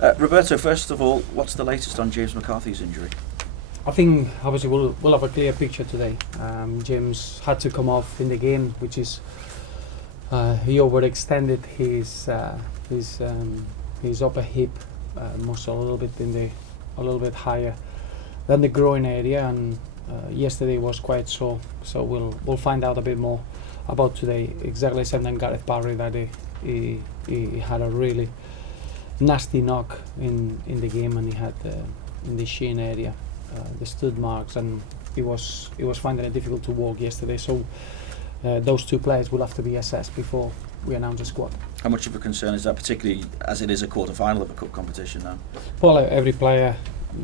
Roberto, first of all, what's the latest on James McCarthy's injury? I think obviously we'll have a clear picture today. James had to come off in the game, which is he overextended his upper hip muscle a little bit higher than the groin area, and yesterday was quite sore. So we'll find out a bit more about today. Exactly same than Gareth Barry, that he had a really nasty knock in the game, and he had in the shin area the stud marks, and he was finding it difficult to walk yesterday. So those two players will have to be assessed before we announce the squad. How much of a concern is that, particularly as it is a quarter-final of a cup competition now? Well, every player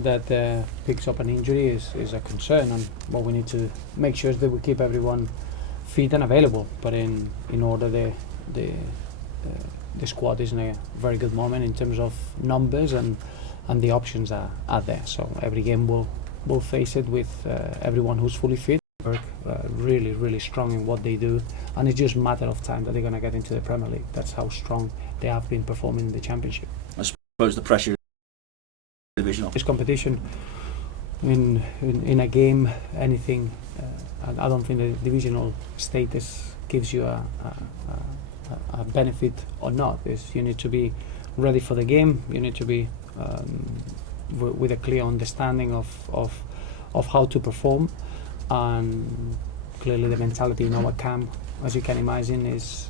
that picks up an injury is a concern, and what we need to make sure is that we keep everyone fit and available. But in order, the squad is in a very good moment in terms of numbers, and the options are there. So every game we'll face it with everyone who's fully fit. Really strong in what they do, and it's just a matter of time that they're going to get into the Premier League. That's how strong they have been performing in the Championship. I suppose the pressure is divisional. This competition in a game, anything, I don't think the divisional status gives you a benefit or not. You need to be ready for the game. You need to be with a clear understanding of how to perform. And clearly the mentality in our camp, as you can imagine, is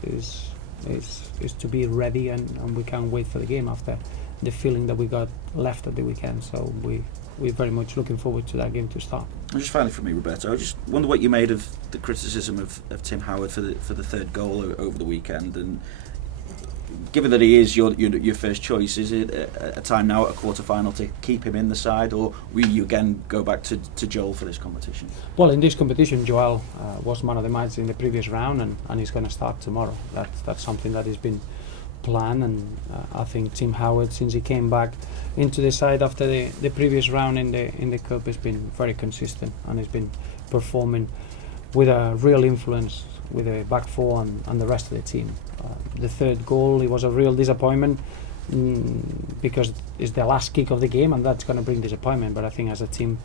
to be ready, and we can't wait for the game after the feeling that we got left at the weekend. So we're very much looking forward to that game to start. And just finally for me, Roberto, I just wonder what you made of the criticism of Tim Howard for the third goal over the weekend, and given that he is your first choice, is it a time now at a quarter-final to keep him in the side, or will you again go back to Joel for this competition? Well, in this competition, Joel was man of the match in the previous round, and he's going to start tomorrow. That's something that has been planned, and I think Tim Howard, since he came back into the side after the previous round in the cup, has been very consistent and has been performing with a real influence with the back four and the rest of the team. The third goal, it was a real disappointment because it's the last kick of the game, and that's going to bring disappointment. But I think as a team,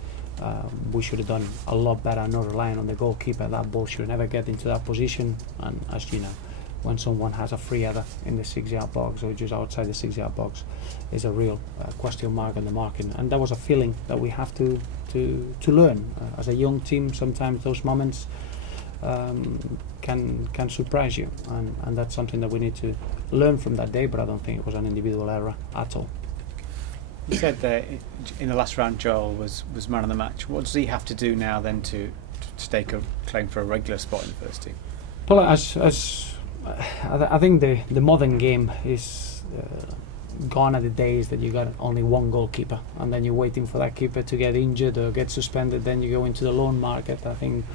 we should have done a lot better, not relying on the goalkeeper. That ball should never get into that position. And as you know, when someone has a free header in the 6-yard box or just outside the 6-yard box, is a real question mark on the marking. And that was a feeling that we have to learn. As a young team, sometimes those moments can surprise you, and that's something that we need to learn from that day. But I don't think it was an individual error at all. You said that in the last round Joel was man of the match. What does he have to do now then to stake a claim for a regular spot in the first team? Well, I think the modern game is gone are the days that you got only one goalkeeper and then you're waiting for that keeper to get injured or get suspended, then you go into the loan market. I think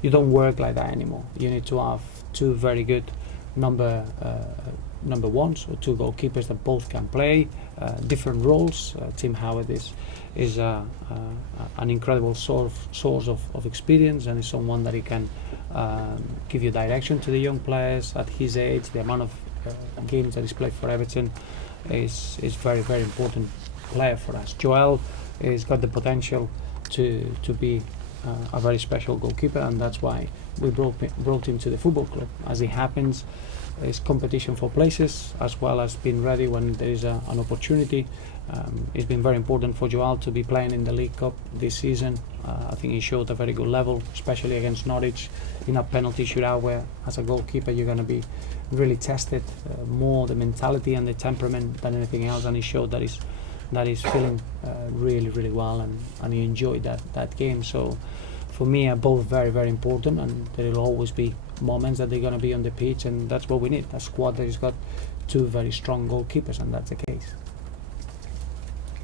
you don't work like that anymore. You need to have two very good number ones, or two goalkeepers that both can play different roles. Tim Howard is an incredible source of experience, and is someone that he can give you direction to the young players at his age. The amount of games that he's played for Everton is very, very important player for us. Joel has got the potential to be a very special goalkeeper, and that's why we brought him to the football club. As it happens, it's competition for places as well as being ready when there is an opportunity. It's been very important for Joel to be playing in the League Cup this season. I think he showed a very good level, especially against Norwich in a penalty shootout, where as a goalkeeper you're going to be really tested, more the mentality and the temperament than anything else, and he showed that he's feeling really, really well, and he enjoyed that game. So for me, are both very, very important, and there will always be moments that they're going to be on the pitch, and that's what we need, a squad that has got two very strong goalkeepers, and that's the case.